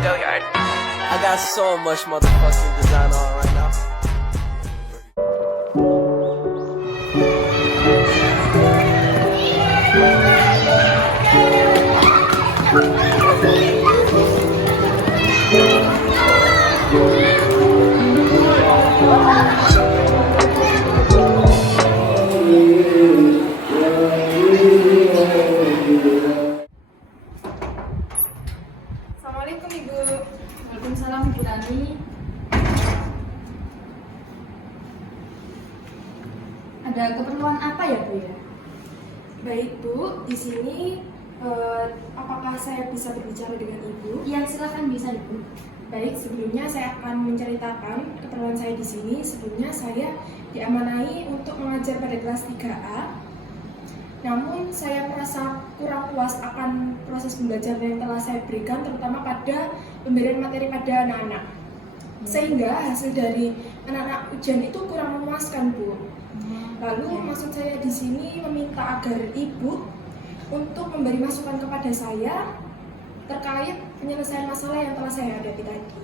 Go yard. I got so much motherfucking design on right now. Assalamualaikum Ibu. Waalaikumsalam Ibu Rani. Ada keperluan apa ya Bu ya? Baik Bu, di sini apakah saya bisa berbicara dengan Ibu? Iya silakan bisa Ibu. Baik, sebelumnya saya akan menceritakan keperluan saya di sini. Sebelumnya saya diamanai untuk mengajar pada kelas 3A. Namun saya merasa kurang puas akan proses pembelajaran yang telah saya berikan, terutama pada pemberian materi pada anak-anak. Sehingga hasil dari anak-anak ujian itu kurang memuaskan, Bu. Lalu maksud saya di sini meminta agar Ibu untuk memberi masukan kepada saya terkait penyelesaian masalah yang telah saya hadapi tadi.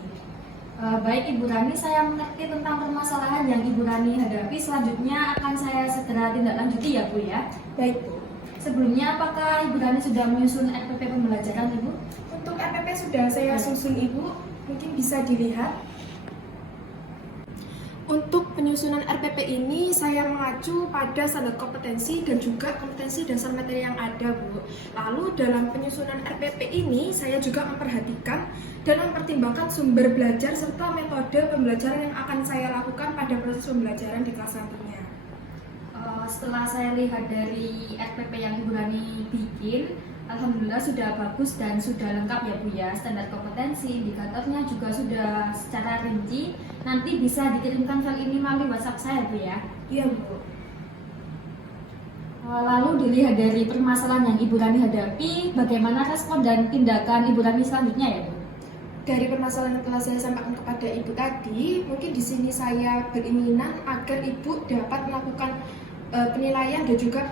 Baik Ibu Rani, saya mengerti tentang permasalahan yang Ibu Rani hadapi. Selanjutnya akan saya segera tindak lanjuti ya Bu ya. Baik Bu. Sebelumnya apakah Ibu Rani sudah menyusun RPP pembelajaran Ibu? Untuk RPP sudah saya susun Ibu, mungkin bisa dilihat. Untuk penyusunan RPP ini saya mengacu pada standar kompetensi dan juga kompetensi dasar materi yang ada, Bu. Lalu dalam penyusunan RPP ini saya juga memperhatikan dan mempertimbangkan sumber belajar serta metode pembelajaran yang akan saya lakukan pada proses pembelajaran di kelas nantinya. Setelah saya lihat dari RPP yang Ibu Rani bikin, alhamdulillah sudah bagus dan sudah lengkap ya Bu ya. Standar kompetensi, indikatornya juga sudah secara rinci. Nanti bisa dikirimkan file ini melalui WhatsApp saya Bu ya. Iya Bu. Lalu dilihat dari permasalahan yang Ibu Rani hadapi, bagaimana respon dan tindakan Ibu Rani selanjutnya ya Bu? Dari permasalahan yang telah saya sampaikan kepada Ibu tadi, mungkin di sini saya beringinan agar Ibu dapat melakukan penilaian dan juga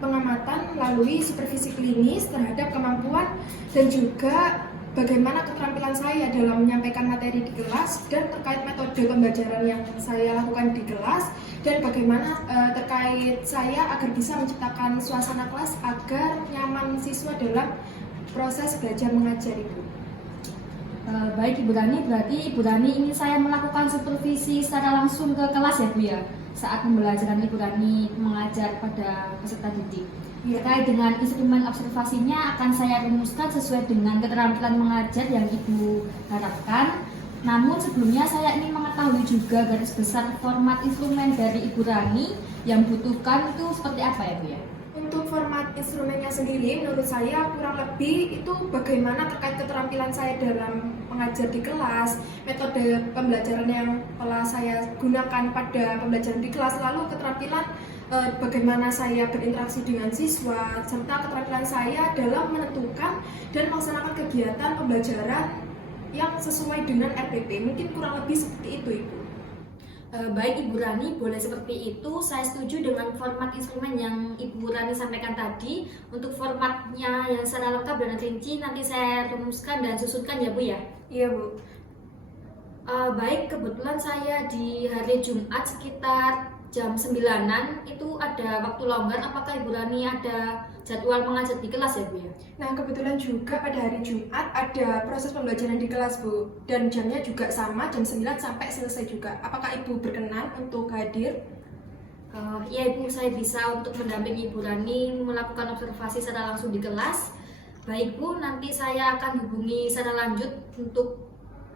pengamatan melalui supervisi klinis terhadap kemampuan dan juga bagaimana keterampilan saya dalam menyampaikan materi di kelas dan terkait metode pembelajaran yang saya lakukan di kelas dan bagaimana terkait saya agar bisa menciptakan suasana kelas agar nyaman siswa dalam proses belajar mengajar Ibu. Baik Ibu Rani, berarti Ibu Rani ingin saya melakukan supervisi secara langsung ke kelas ya Bu ya? Saat pembelajaran Ibu Rani mengajar pada peserta didik. Terkait dengan instrumen observasinya akan saya rumuskan sesuai dengan keterampilan mengajar yang Ibu harapkan. Namun sebelumnya saya ingin mengetahui juga garis besar format instrumen dari Ibu Rani yang butuhkan itu seperti apa ya Bu ya? Untuk format instrumennya sendiri, menurut saya kurang lebih itu bagaimana terkait keterampilan saya dalam mengajar di kelas, metode pembelajaran yang telah saya gunakan pada pembelajaran di kelas, lalu keterampilan bagaimana saya berinteraksi dengan siswa, serta keterampilan saya dalam menentukan dan melaksanakan kegiatan pembelajaran yang sesuai dengan RPP. Mungkin kurang lebih seperti itu, Ibu. Baik Ibu Rani, boleh seperti itu. Saya setuju dengan format instrumen yang Ibu Rani sampaikan tadi. Untuk formatnya yang secara lengkap dan rinci nanti saya rumuskan dan susunkan ya Bu ya. Iya Bu. Baik, kebetulan saya di hari Jumat sekitar jam 9-an itu ada waktu longgar. Apakah Ibu Rani ada jadwal mengajar di kelas ya Bu ya? Nah kebetulan juga pada hari Jumat ada proses pembelajaran di kelas Bu, dan jamnya juga sama, jam 9 sampai selesai juga. Apakah Ibu berkenan untuk hadir? Ya Ibu, saya bisa untuk mendampingi Ibu Rani melakukan observasi secara langsung di kelas. Baik Bu, nanti saya akan hubungi secara lanjut untuk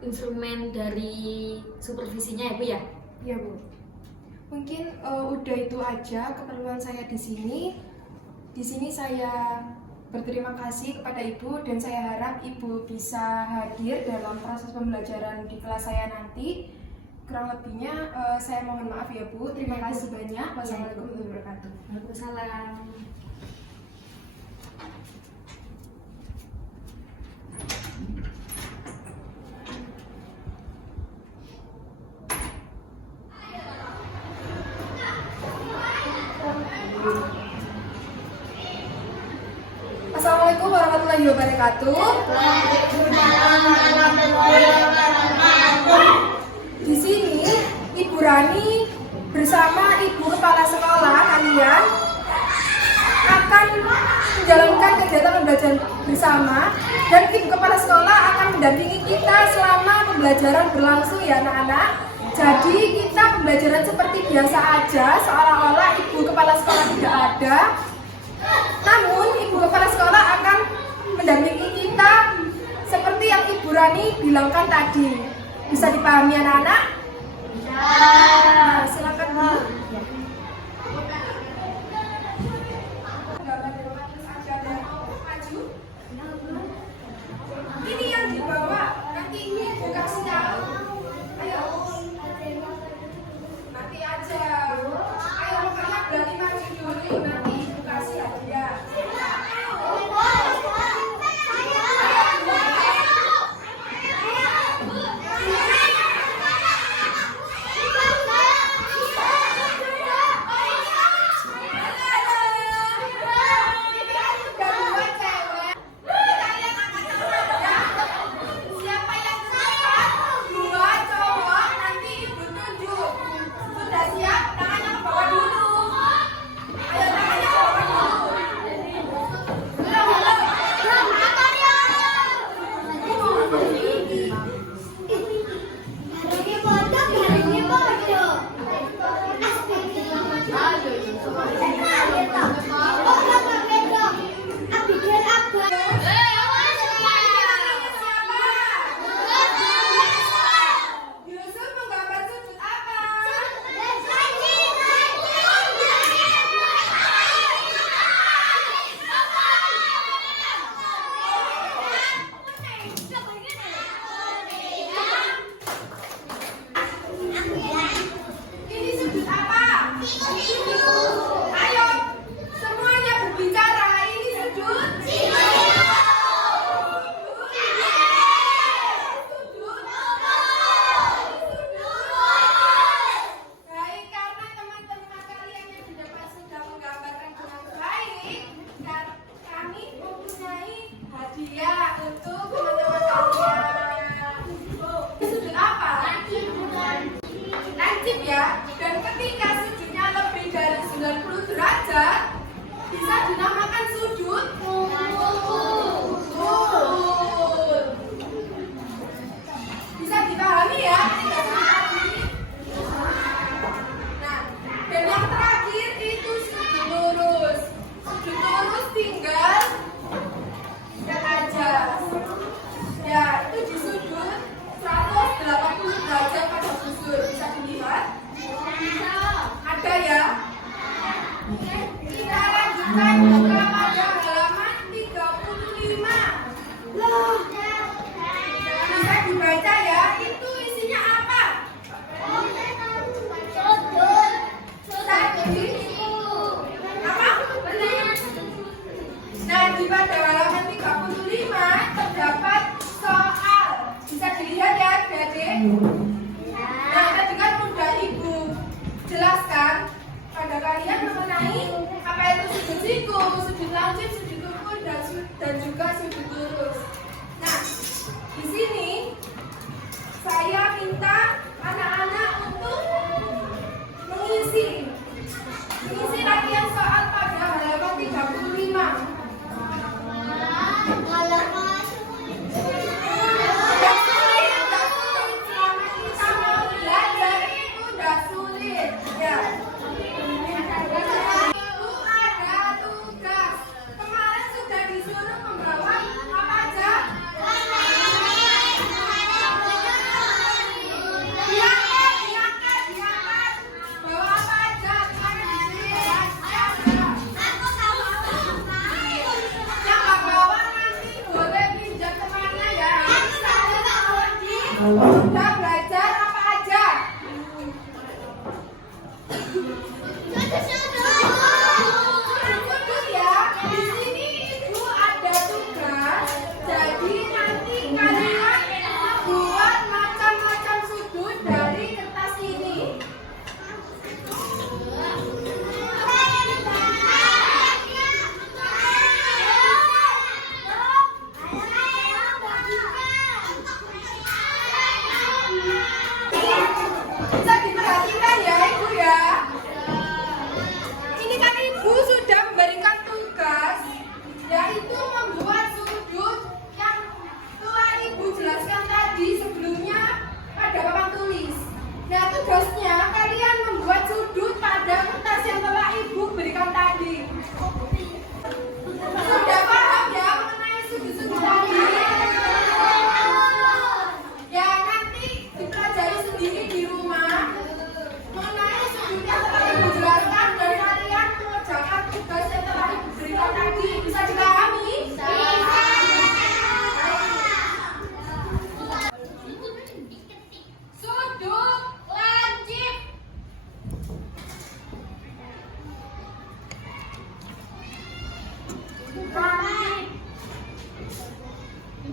instrumen dari supervisinya ya Bu ya? Iya Bu. Mungkin udah itu aja keperluan saya di sini. Di sini saya berterima kasih kepada Ibu dan saya harap Ibu bisa hadir dalam proses pembelajaran di kelas saya nanti. Kurang lebihnya saya mohon maaf ya Bu. Terima kasih banyak. Wassalamualaikum warahmatullahi wabarakatuh. Waalaikumsalam. Assalamualaikum warahmatullahi warahmatullahi wabarakatuh. Di sini Ibu Rani bersama Ibu Kepala Sekolah kalian akan menjalankan kegiatan pembelajaran bersama, dan Ibu Kepala Sekolah akan mendampingi kita selama pembelajaran berlangsung ya anak-anak. Jadi kita pembelajaran seperti biasa aja, seolah-olah Ibu Kepala Sekolah tidak ada. Namun Ibu Kepala Sekolah akan mendampingi kita seperti yang Ibu Rani bilangkan tadi. Bisa dipahami anak-anak? Nah, silakan Bu. Ini yang dibawa, nanti ini Ibu kasih tahu. Ayo. Nanti aja. Ayo kalian berani maju dulu, nanti Ibu kasih hadiah. Dan ketika sudutnya lebih dari 90 derajat bisa dinamakan sudut bisa dipahami ya? Nah, dan yang terakhir itu sudut lurus. Sudut lurus tinggal lihat aja ya, itu di sudut 180 derajat pada busur, bisa dilihat? Ada ya? Kita lanjutkan juga pada halaman 35. Bisa dibaca ya, itu isinya apa? Apa? Nah, di pada halaman 35 terdapat soal. Bisa dilihat ya, adik-adik? Nah, tadi kan udah Ibu jelaskan pada kalian mengenai apa itu sudut siku, sudut lancip, sudut ukur, dan juga sudut lurus. Nah, di sini saya minta anak-anak untuk mengisi latihan soal pada halaman 35. Sudah belajar apa aja? Sudut ya. Di sini Ibu ada tugas. Jadi nanti kalian buat macam-macam sudut dari kertas ini.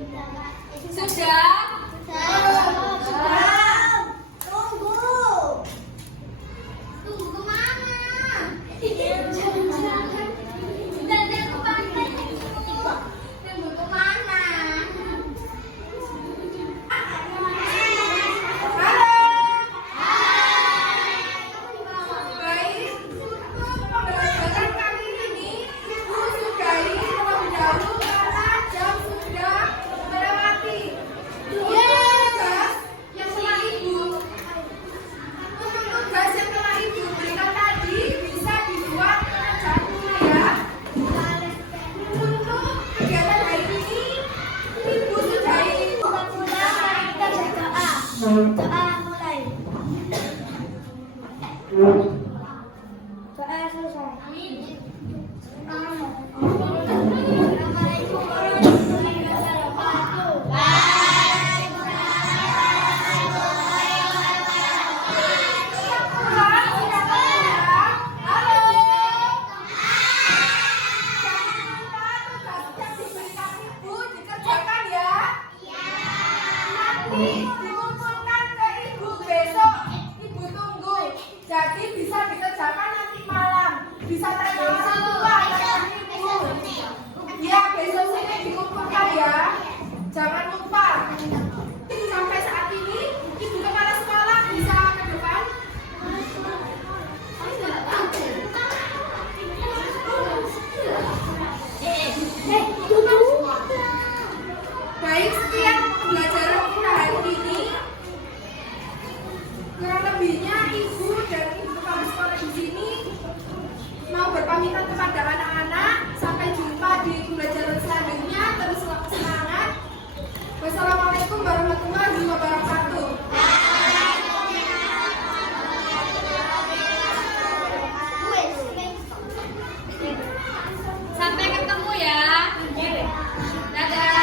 Sudah? Tunggu mana? Jangan-jangan dan aku pantai itu. Tunggu kemana? Baik, untuk pembelajaran kali ini, Ibu sudahi terlebih dahulu karena jam sudah melewati. Tugas yang telah Ibu berikan tadi bisa dibuat pekerjaannya ya. Untuk kegiatan hari ini, Ibu sudahi. Doa mulai. Doa selesai. Assalamualaikum warahmatullahi wabarakatuh. Dikumpulkan ke Ibu besok. Ibu tunggu. Jadi bisa dikerjakan nanti malam. Bisa terjadi semua dengan Ibu. Ya, besok sini dikumpulkan ya. Jangan lupa. Sampai saat ini, Ibu kepala sekolah bisa ke depan. Baik, sekian pembelajaran kita hari ini. Kurang lebihnya Ibu dan Ibu kepala sekolah di sini mau berpamitan kepada anak-anak. Sampai jumpa di pembelajaran selanjutnya. Terus semangat. Wassalamualaikum warahmatullahi wabarakatuh. Sampai ketemu ya. Dadah.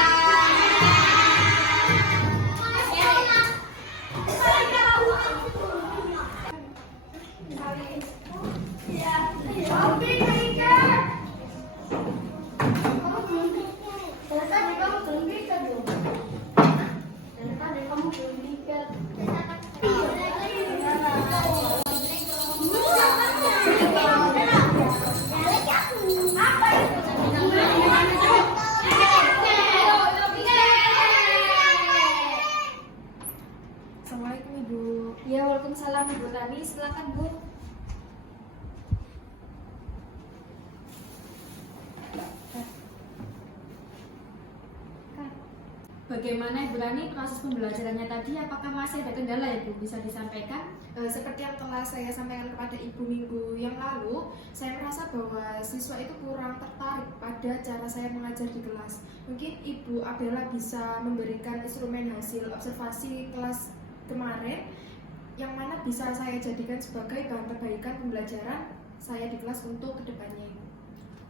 Assalamualaikum Ibu. Ya, waalaikumsalam Ibu Tani. Silakan Bu. Bagaimana Ibu Rani proses pembelajarannya tadi? Apakah masih ada kendala ya Bu? Bisa disampaikan? Seperti yang telah saya sampaikan kepada Ibu minggu yang lalu, saya merasa bahwa siswa itu kurang tertarik pada cara saya mengajar di kelas. Mungkin Ibu Abdella bisa memberikan instrumen hasil observasi kelas kemarin, yang mana bisa saya jadikan sebagai bahan perbaikan pembelajaran saya di kelas untuk kedepannya.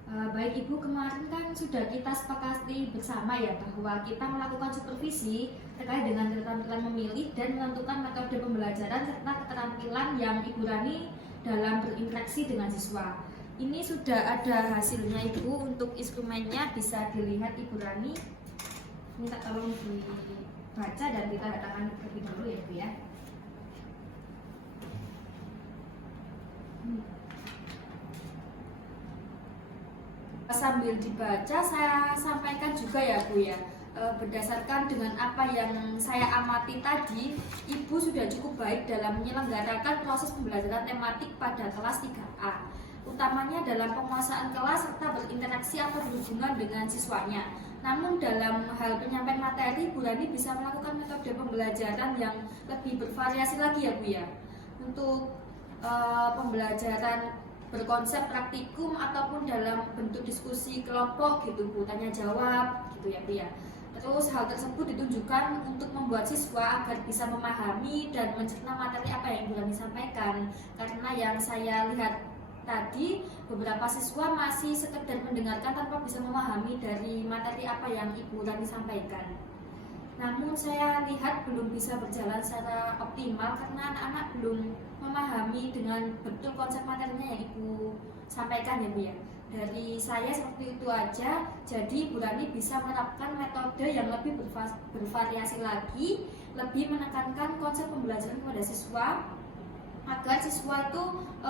Baik Ibu, kemarin kan sudah kita sepakati bersama ya bahwa kita melakukan supervisi terkait dengan keterampilan memilih dan menentukan metode pembelajaran serta keterampilan yang Ibu Rani dalam berinteraksi dengan siswa. Ini sudah ada hasilnya Ibu. Untuk instrumennya bisa dilihat Ibu Rani. Minta tolong dibaca dan kita datangkan terlebih dahulu ya Bu ya. Sambil dibaca saya sampaikan juga ya Bu ya, berdasarkan dengan apa yang saya amati tadi, Ibu sudah cukup baik dalam menyelenggarakan proses pembelajaran tematik pada kelas 3A, utamanya dalam penguasaan kelas serta berinteraksi atau berhubungan dengan siswanya. Namun dalam hal penyampaian materi, Bu Rani bisa melakukan metode pembelajaran yang lebih bervariasi lagi ya Bu ya. Untuk pembelajaran berkonsep praktikum ataupun dalam bentuk diskusi kelompok gitu Bu, tanya jawab gitu ya Bu ya. Terus hal tersebut ditunjukkan untuk membuat siswa agar bisa memahami dan mencerna materi apa yang Ibu Rani sampaikan. Karena yang saya lihat tadi beberapa siswa masih sekedar mendengarkan tanpa bisa memahami dari materi apa yang Ibu Rani sampaikan. Namun saya lihat belum bisa berjalan secara optimal karena anak-anak belum memahami dengan betul konsep materinya yang Ibu sampaikan ya Bu ya. Dari saya seperti itu aja, jadi Bu Rani bisa menerapkan metode yang lebih bervariasi lagi, lebih menekankan konsep pembelajaran kepada siswa, agar siswa itu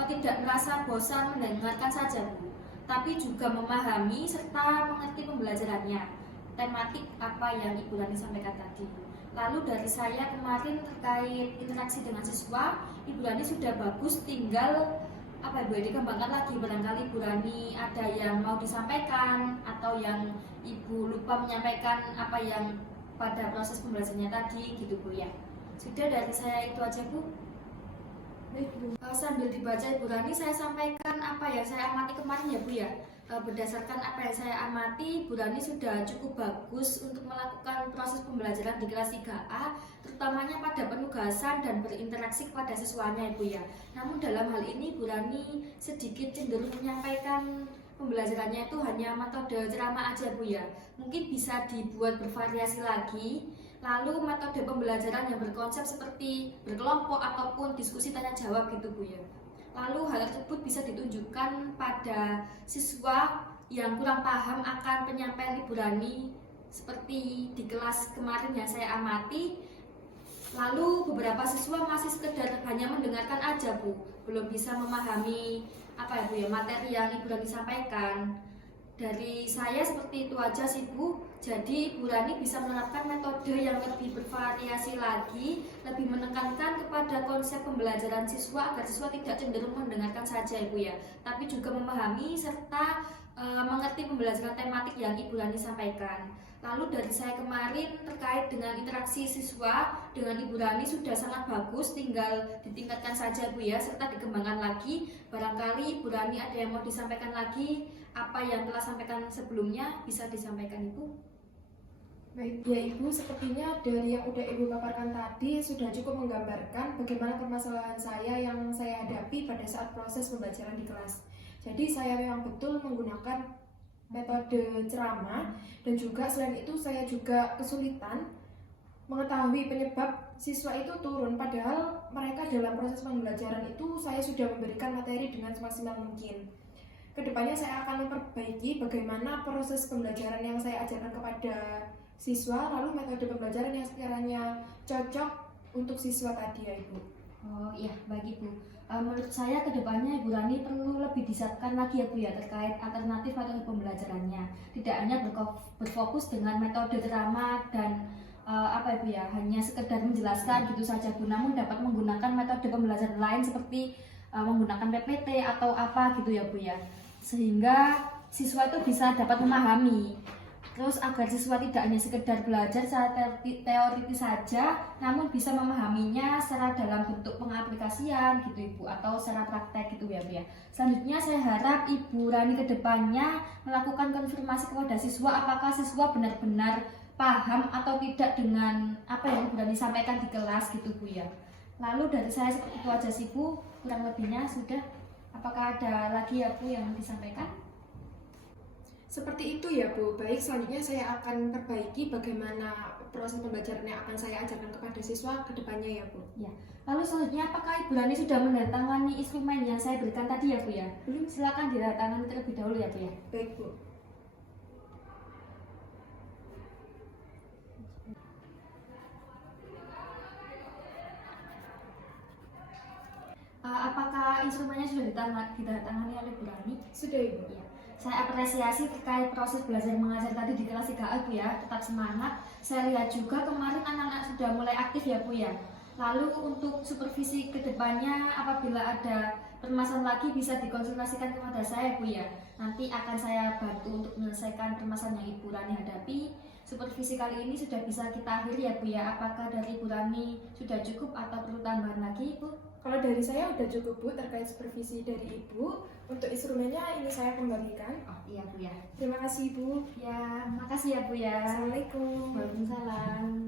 tidak merasa bosan mendengarkan saja Bu, tapi juga memahami serta mengerti pembelajarannya, tematik apa yang Ibu Rani sampaikan tadi. Lalu dari saya kemarin terkait interaksi dengan siswa, Ibu Rani sudah bagus, tinggal dikembangkan lagi. Barangkali Ibu Rani ada yang mau disampaikan atau yang Ibu lupa menyampaikan apa yang pada proses pembelajarannya tadi gitu Bu ya. Sudah dari saya itu aja Bu. Baik Bu. Sambil dibaca Ibu Rani, saya sampaikan apa yang saya amati kemarin ya Bu ya. Berdasarkan apa yang saya amati, Bu Rani sudah cukup bagus untuk melakukan proses pembelajaran di kelas 3A, terutamanya pada penugasan dan berinteraksi kepada siswanya Ibu ya. Namun dalam hal ini Bu Rani sedikit cenderung menyampaikan pembelajarannya itu hanya metode ceramah aja Bu ya. Mungkin bisa dibuat bervariasi lagi. Lalu metode pembelajaran yang berkonsep seperti berkelompok ataupun diskusi tanya jawab gitu Bu ya. Lalu hal tersebut bisa ditunjukkan pada siswa yang kurang paham akan penyampaian Ibu Rani seperti di kelas kemarin yang saya amati. Lalu beberapa siswa masih sekedar hanya mendengarkan aja Bu, belum bisa memahami materi yang Ibu Rani sampaikan. Dari saya seperti itu aja sih Bu. Jadi Ibu Rani bisa menerapkan metode yang lebih bervariasi lagi, lebih menekankan kepada konsep pembelajaran siswa agar siswa tidak cenderung mendengarkan saja Ibu ya, tapi juga memahami serta mengerti pembelajaran tematik yang Ibu Rani sampaikan. Lalu dari saya kemarin terkait dengan interaksi siswa dengan Ibu Rani sudah sangat bagus, tinggal ditingkatkan saja Bu ya, serta dikembangkan lagi. Barangkali Ibu Rani ada yang mau disampaikan lagi, apa yang telah sampaikan sebelumnya bisa disampaikan Ibu. Baik, ya Ibu, sepertinya dari yang udah Ibu paparkan tadi sudah cukup menggambarkan bagaimana permasalahan saya yang saya hadapi pada saat proses pembelajaran di kelas. Jadi saya memang betul menggunakan metode ceramah, dan juga selain itu saya juga kesulitan mengetahui penyebab siswa itu turun, padahal mereka dalam proses pembelajaran itu saya sudah memberikan materi dengan semaksimal mungkin. Kedepannya saya akan memperbaiki bagaimana proses pembelajaran yang saya ajarkan kepada siswa, lalu metode pembelajaran yang sekiranya cocok untuk siswa tadi ya Ibu. Oh iya, baik Ibu. Menurut saya kedepannya Ibu Rani perlu lebih disiapkan lagi ya Bu ya terkait alternatif metode pembelajarannya. Tidak hanya berfokus dengan metode ceramah dan hanya sekedar menjelaskan gitu saja Bu, namun dapat menggunakan metode pembelajaran lain seperti menggunakan PPT atau apa gitu ya Bu ya, sehingga siswa itu bisa dapat memahami. Terus agar siswa tidak hanya sekedar belajar secara teoritis saja, namun bisa memahaminya secara dalam bentuk pengaplikasian gitu Ibu, atau secara praktek gitu ya Bu ya. Selanjutnya saya harap Ibu Rani kedepannya melakukan konfirmasi kepada siswa apakah siswa benar-benar paham atau tidak dengan apa yang Ibu Rani sampaikan di kelas gitu Bu ya. Lalu dari saya seperti itu aja sih Bu, kurang lebihnya sudah. Apakah ada lagi ya Bu yang disampaikan? Seperti itu ya Bu. Baik, selanjutnya saya akan perbaiki bagaimana proses pembelajaran yang akan saya ajarkan kepada siswa ke depannya ya Bu. Ya. Lalu selanjutnya apakah Ibu Rani sudah mendatangani instrumen yang saya berikan tadi ya Bu ya? Belum. Silakan didatangani terlebih dahulu ya Bu ya. Baik Bu. Apakah instrumennya sudah ditandatangani oleh Bu Rani? Sudah Ibu. Ya. Saya apresiasi terkait proses belajar mengajar tadi di kelas 3A Bu ya, tetap semangat. Saya lihat juga kemarin anak-anak sudah mulai aktif ya Bu ya. Lalu untuk supervisi kedepannya apabila ada permasalahan lagi bisa dikonsultasikan kepada saya Bu ya. Nanti akan saya bantu untuk menyelesaikan permasalahan yang Ibu Rani hadapi. Supervisi kali ini sudah bisa kita akhiri ya Bu ya. Apakah dari Ibu Rani sudah cukup atau perlu tambahan lagi Bu? Kalau dari saya udah cukup Bu terkait supervisi dari Ibu. Untuk instrumennya ini saya kembalikan. Oh iya Bu ya. Terima kasih Bu. Ya, makasih ya Bu ya. Assalamualaikum. Waalaikumsalam.